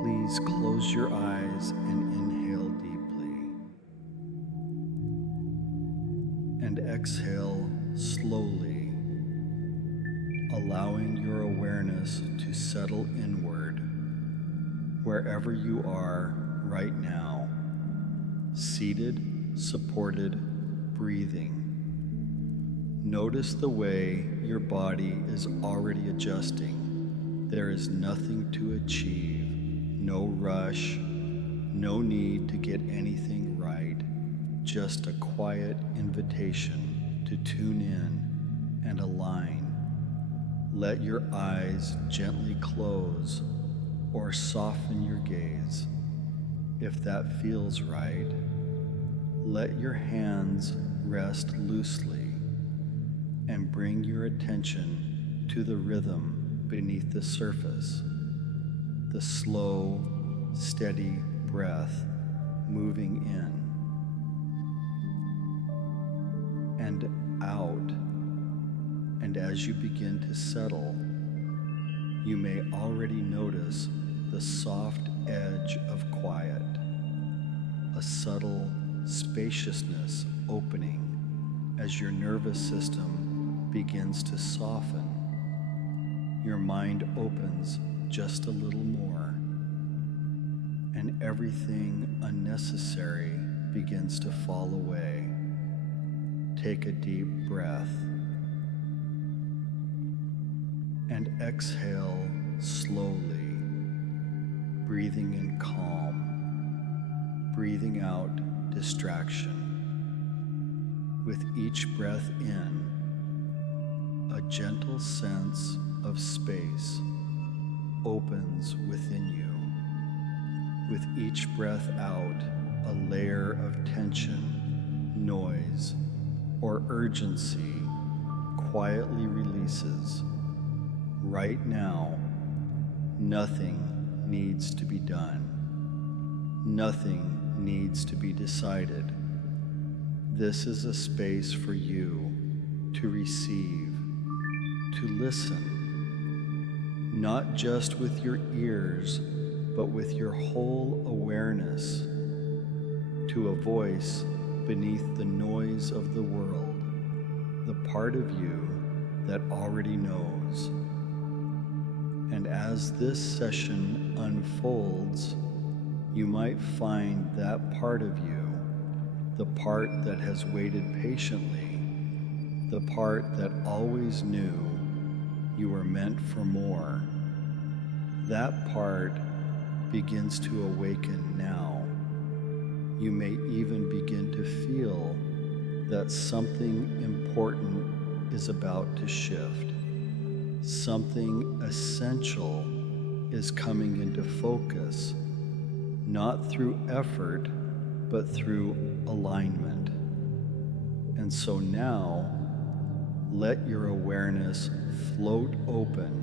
Please close your eyes and inhale deeply. And exhale slowly, allowing your awareness to settle inward wherever you are right now, seated, supported, breathing. Notice the way your body is already adjusting. There is nothing to achieve, no rush, no need to get anything right, just a quiet invitation to tune in and align. Let your eyes gently close or soften your gaze. If that feels right, let your hands rest loosely and bring your attention to the rhythm beneath the surface, the slow, steady breath moving in and out. And as you begin to settle, you may already notice the soft edge of quiet, a subtle spaciousness opening as your nervous system begins to soften. Your mind opens just a little more, and everything unnecessary begins to fall away. Take a deep breath and exhale slowly, breathing in calm, breathing out distraction. With each breath in, a gentle sense of space opens within you. With each breath out, a layer of tension, noise, or urgency quietly releases. Right now, nothing needs to be done. Nothing needs to be decided. This is a space for you to receive, to listen, not just with your ears, but with your whole awareness, to a voice beneath the noise of the world, the part of you that already knows. And as this session unfolds, you might find that part of you, the part that has waited patiently, the part that always knew you were meant for more. That part begins to awaken now. You may even begin to feel that something important is about to shift. Something essential is coming into focus, not through effort, but through alignment. And so now, let your awareness float open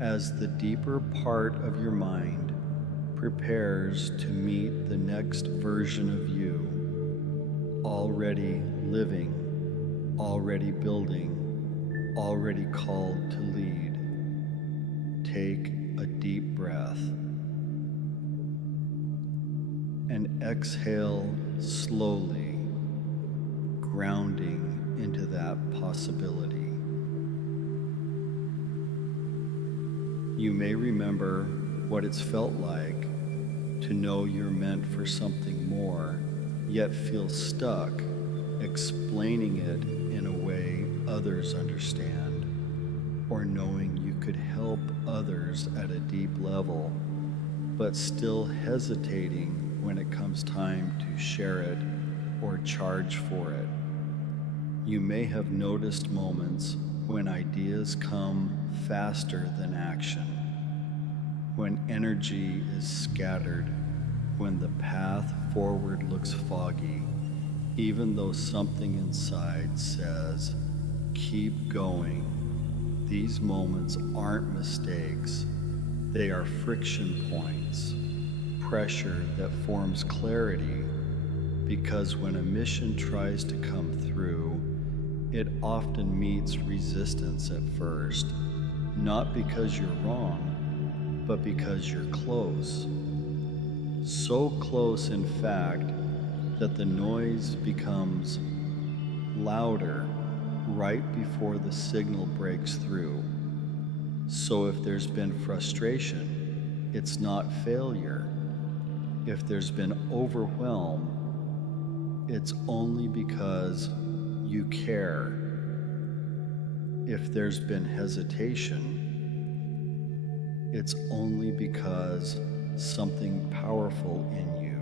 as the deeper part of your mind prepares to meet the next version of you, already living, already building, already called to lead. Take a deep breath and exhale slowly, grounding into that possibility. You may remember what it's felt like to know you're meant for something more, yet feel stuck explaining it in a way others understand, or knowing you could help others at a deep level, but still hesitating when it comes time to share it or charge for it. You may have noticed moments when ideas come faster than action, when energy is scattered, when the path forward looks foggy, even though something inside says, keep going. These moments aren't mistakes. They are friction points, pressure that forms clarity, because when a mission tries to come through, it often meets resistance at first, not because you're wrong, but because you're close. So close, in fact, that the noise becomes louder right before the signal breaks through. So if there's been frustration, it's not failure. If there's been overwhelm, it's only because you care. If there's been hesitation, it's only because something powerful in you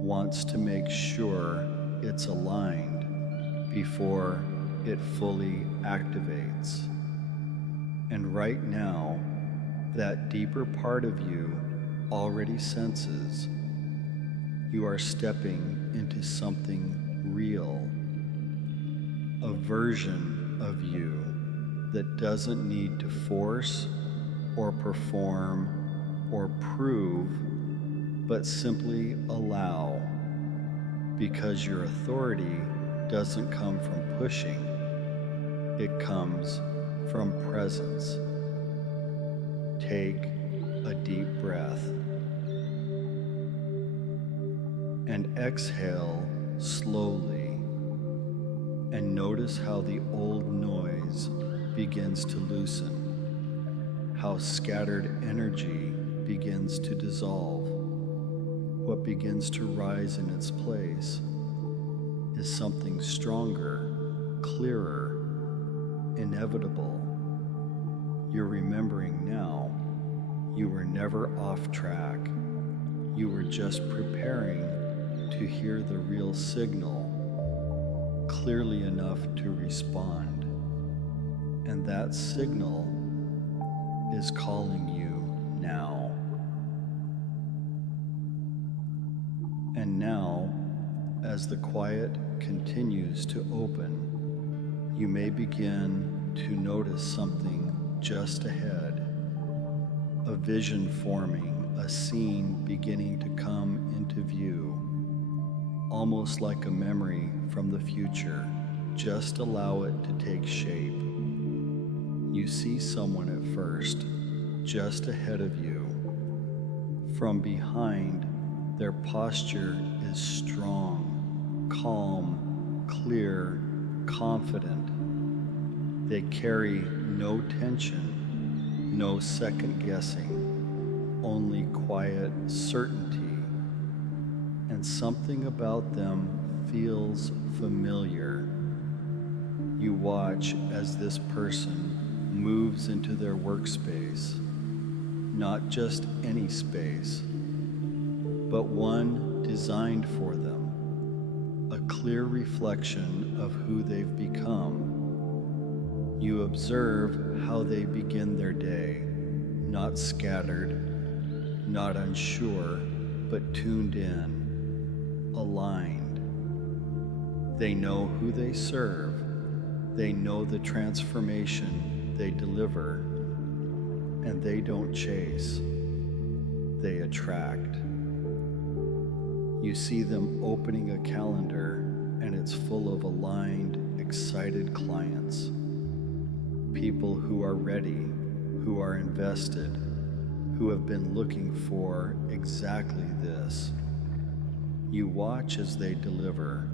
wants to make sure it's aligned before it fully activates. And right now, that deeper part of you already senses you are stepping into something real, a version of you that doesn't need to force or perform or prove, but simply allow, because your authority doesn't come from pushing, it comes from presence. Take a deep breath and exhale slowly, and notice how the old noise begins to loosen, how scattered energy begins to dissolve. What begins to rise in its place is something stronger, clearer, inevitable. You're remembering now you were never off track. You were just preparing to hear the real signal clearly enough to respond. And that signal is calling you now. And now, as the quiet continues to open, you may begin to notice something just ahead, a vision forming, a scene beginning to come into view, almost like a memory from the future. Just allow it to take shape. You see someone at first, just ahead of you. From behind, their posture is strong, calm, clear, confident. They carry no tension, no second guessing, only quiet certainty. And something about them feels familiar. You watch as this person moves into their workspace, not just any space, but one designed for them, a clear reflection of who they've become. You observe how they begin their day, not scattered, not unsure, but tuned in, aligned. They know who they serve. They know the transformation they deliver, and they don't chase, they attract. You see them opening a calendar, and it's full of aligned, excited clients. People who are ready, who are invested, who have been looking for exactly this. You watch as they deliver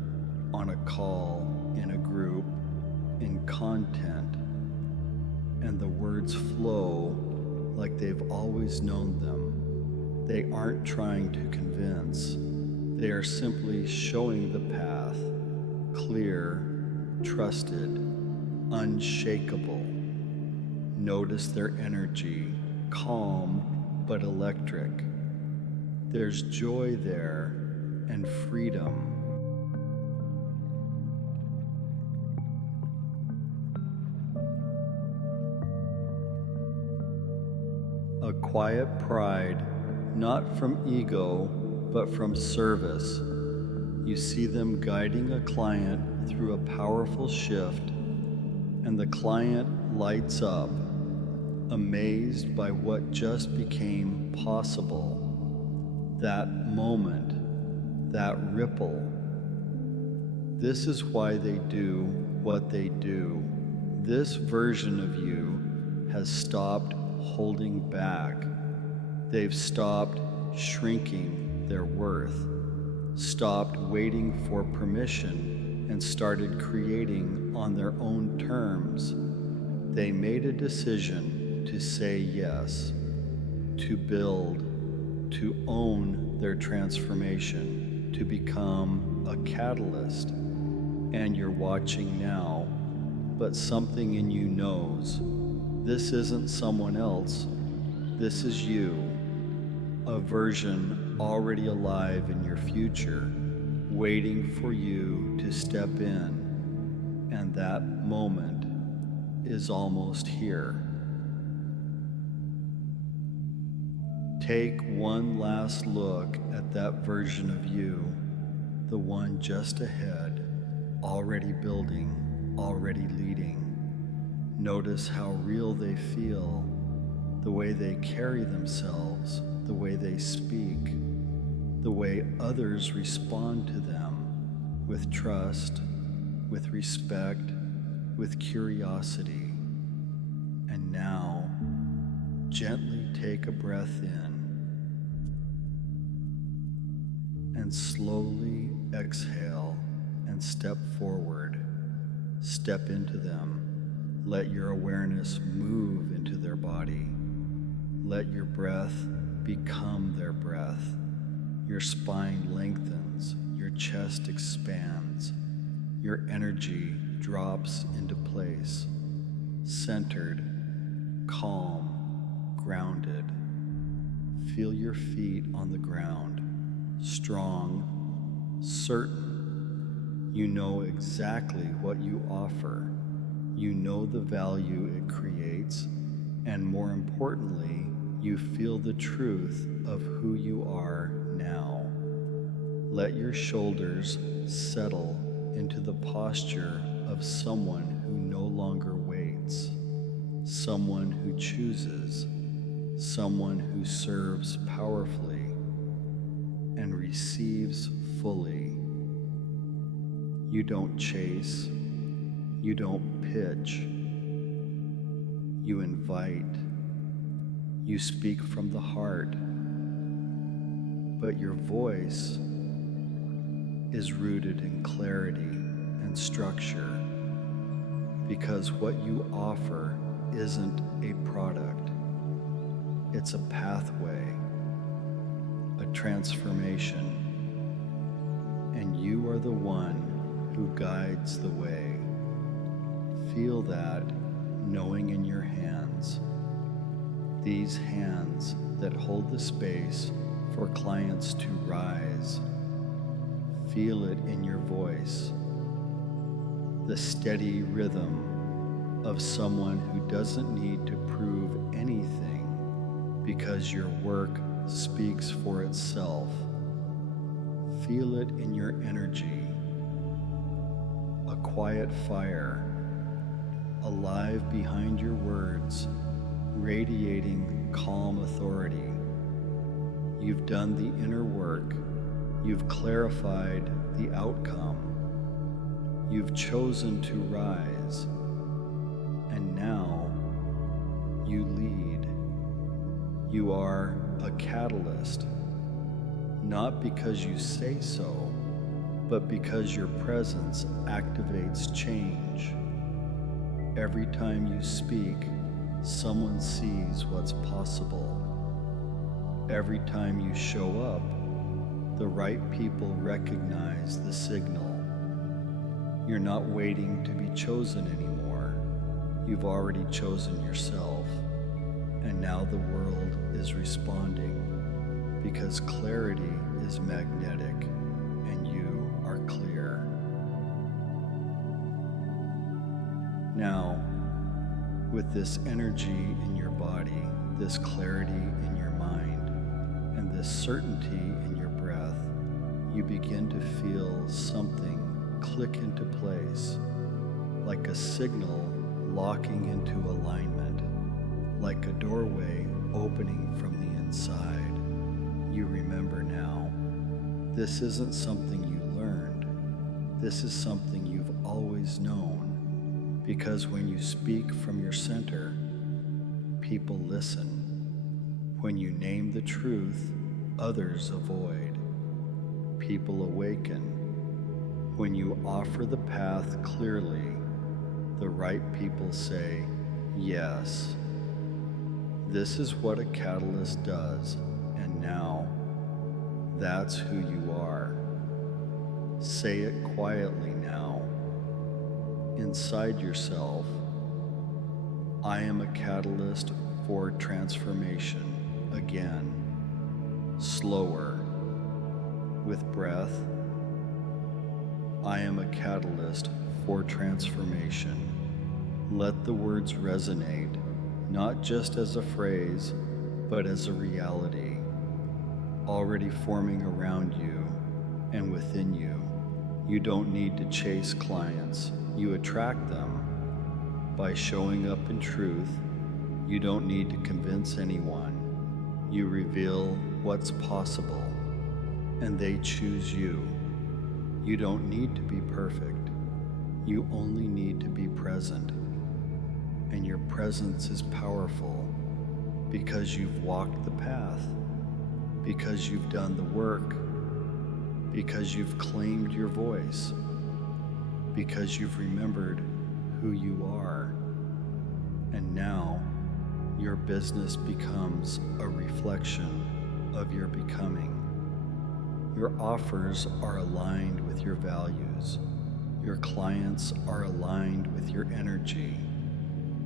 on a call, in a group, in content, and the words flow like they've always known them. They aren't trying to convince. They are simply showing the path, clear, trusted, unshakable. Notice their energy, calm but electric. There's joy there and freedom. A quiet pride, not from ego, but from service. You see them guiding a client through a powerful shift, and the client lights up, amazed by what just became possible. That moment, that ripple. This is why they do what they do. This version of you has stopped holding back. They've stopped shrinking their worth, stopped waiting for permission, and started creating on their own terms. They made a decision to say yes, to build, to own their transformation, to become a catalyst. And you're watching now, but something in you knows this isn't someone else, this is you, a version already alive in your future, waiting for you to step in, and that moment is almost here. Take one last look at that version of you, the one just ahead, already building, already leading. Notice how real they feel, the way they carry themselves, the way they speak, the way others respond to them, with trust, with respect, with curiosity. And now, gently take a breath in and slowly exhale and step forward. Step into them. Let your awareness move into their body. Let your breath become their breath. Your spine lengthens, your chest expands, your energy drops into place, centered, calm, grounded. Feel your feet on the ground, strong, certain. You know exactly what you offer. You know the value it creates, and more importantly, you feel the truth of who you are now. Let your shoulders settle into the posture of someone who no longer waits, someone who chooses, someone who serves powerfully and receives fully. You don't chase, you don't pitch, you invite, you speak from the heart, but your voice is rooted in clarity and structure, because what you offer isn't a product, it's a pathway, a transformation, and you are the one who guides the way. Feel that knowing in your hands, these hands that hold the space for clients to rise. Feel it in your voice, the steady rhythm of someone who doesn't need to prove anything because your work speaks for itself. Feel it in your energy, a quiet fire, alive behind your words, radiating calm authority. You've done the inner work. You've clarified the outcome. You've chosen to rise. And now you lead. You are a catalyst, not because you say so, but because your presence activates change. Every time you speak, someone sees what's possible. Every time you show up, the right people recognize the signal. You're not waiting to be chosen anymore. You've already chosen yourself. And now the world is responding because clarity is magnetic and you are clear. Now, with this energy in your body, this clarity in your mind, and this certainty in your breath, you begin to feel something click into place, like a signal locking into alignment, like a doorway opening from the inside. You remember now, this isn't something you learned. This is something you've always known, because when you speak from your center, people listen. When you name the truth, others avoid. People awaken. When you offer the path clearly, the right people say, yes. This is what a catalyst does, and now, that's who you are. Say it quietly now. Inside yourself, I am a catalyst for transformation. Again, slower, with breath. I am a catalyst for transformation. Let the words resonate, not just as a phrase, but as a reality, already forming around you and within you. You don't need to chase clients, you attract them. By showing up in truth, you don't need to convince anyone. You reveal what's possible, and they choose you. You don't need to be perfect. You only need to be present. And your presence is powerful because you've walked the path, because you've done the work, because you've claimed your voice, because you've remembered who you are. And now, your business becomes a reflection of your becoming. Your offers are aligned with your values. Your clients are aligned with your energy.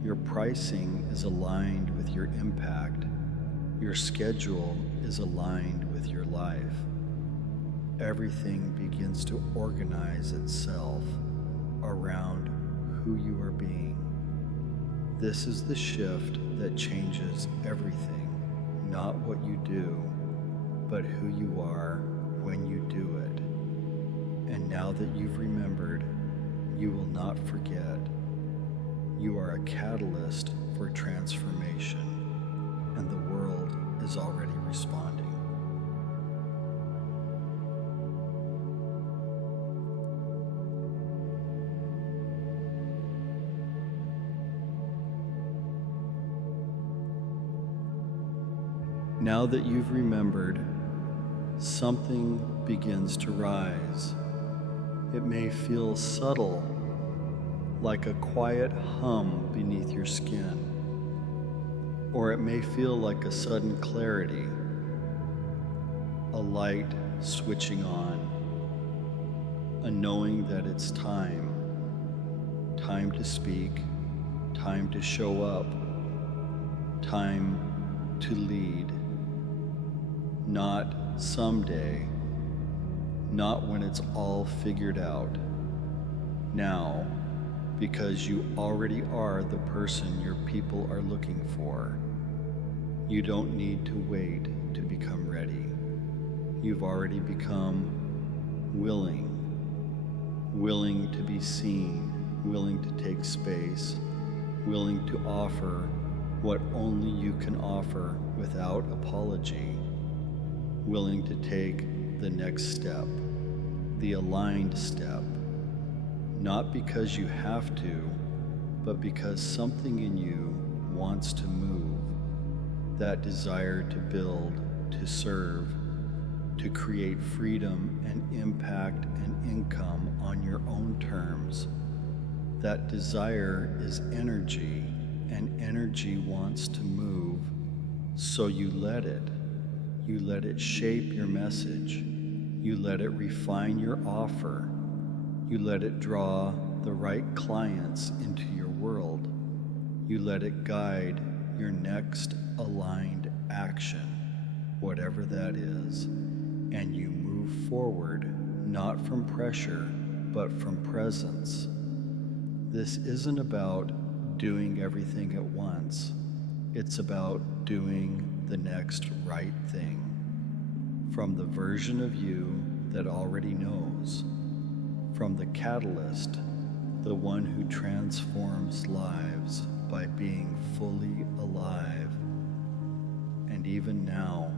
Your pricing is aligned with your impact. Your schedule is aligned with your life. Everything begins to organize itself around who you are being. This is the shift that changes everything, not what you do, but who you are when you do it. And now that you've remembered, you will not forget. You are a catalyst for transformation, and the world is already responding. Now that you've remembered, something begins to rise. It may feel subtle, like a quiet hum beneath your skin, or it may feel like a sudden clarity, a light switching on, a knowing that it's time to speak, time to show up, time to lead. Not someday, not when it's all figured out. Now, because you already are the person your people are looking for. You don't need to wait to become ready. You've already become willing to be seen, willing to take space, willing to offer what only you can offer without apology. Willing to take the next step, the aligned step, not because you have to, but because something in you wants to move, that desire to build, to serve, to create freedom and impact and income on your own terms. That desire is energy, and energy wants to move, so you let it. You let it shape your message. You let it refine your offer. You let it draw the right clients into your world. You let it guide your next aligned action, whatever that is. And you move forward, not from pressure, but from presence. This isn't about doing everything at once. It's about doing the next right thing, from the version of you that already knows, from the catalyst, the one who transforms lives by being fully alive. And even now,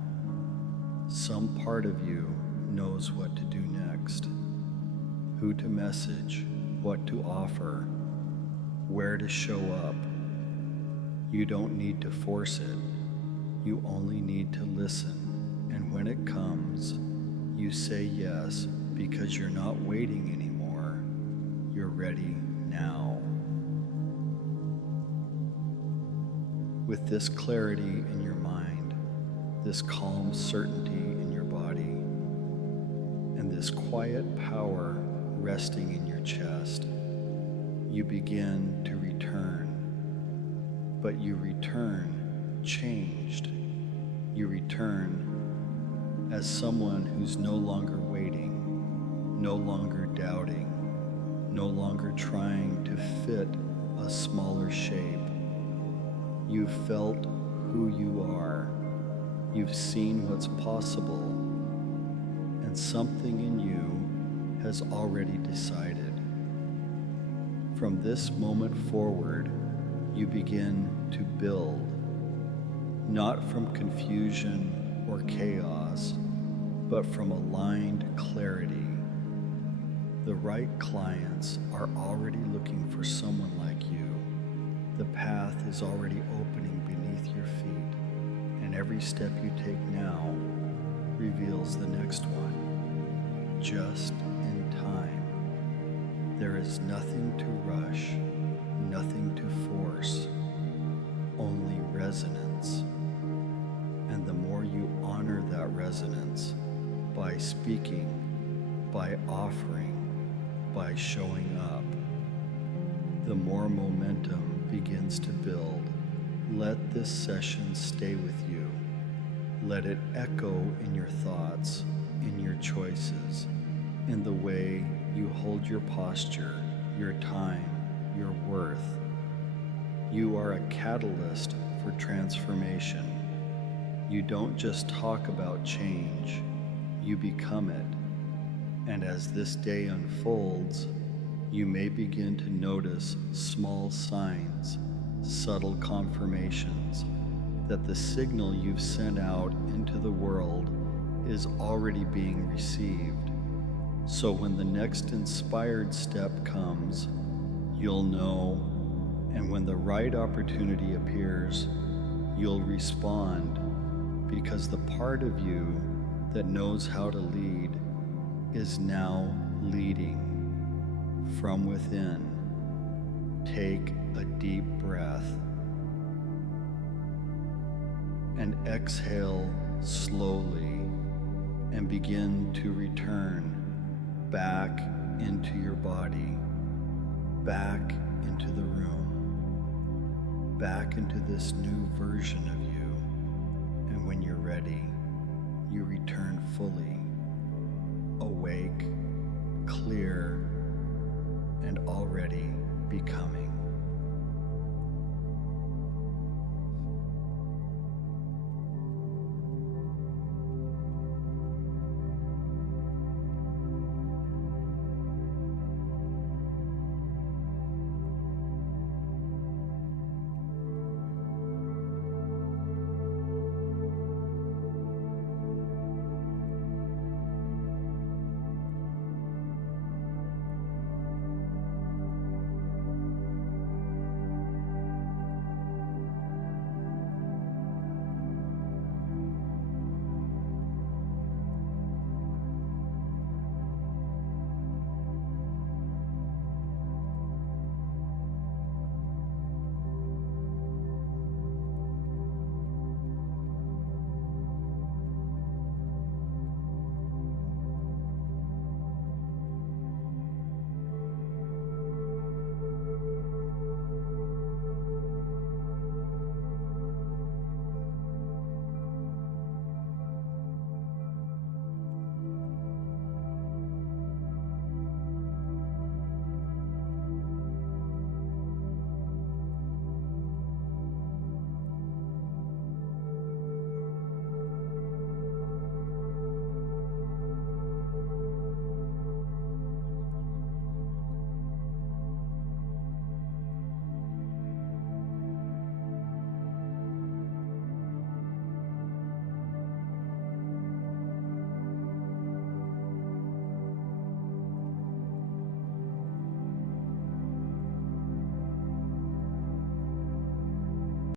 some part of you knows what to do next, who to message, what to offer, where to show up. You don't need to force it. You only need to listen. And when it comes, you say yes because you're not waiting anymore. You're ready now. With this clarity in your mind, this calm certainty in your body, and this quiet power resting in your chest, you begin to return. But you return changed. You return as someone who's no longer waiting, no longer doubting, no longer trying to fit a smaller shape. You've felt who you are. You've seen what's possible, and something in you has already decided. From this moment forward, you begin to build, not from confusion or chaos, but from aligned clarity. The right clients are already looking for someone like you. The path is already opening beneath your feet, and every step you take now reveals the next one, just in time. There is nothing to rush, nothing to force, only resonance. And the more you honor that resonance by speaking, by offering, by showing up, the more momentum begins to build. Let this session stay with you. Let it echo in your thoughts, in your choices, in the way you hold your posture, your time, your worth. You are a catalyst for transformation. You don't just talk about change, you become it. And as this day unfolds, you may begin to notice small signs, subtle confirmations that the signal you've sent out into the world is already being received. So when the next inspired step comes, you'll know, and when the right opportunity appears, you'll respond, because the part of you that knows how to lead is now leading from within. Take a deep breath and exhale slowly and begin to return back into your body, back into the room, back into this new version of you. And when you're ready, you return fully, awake, clear, and already becoming.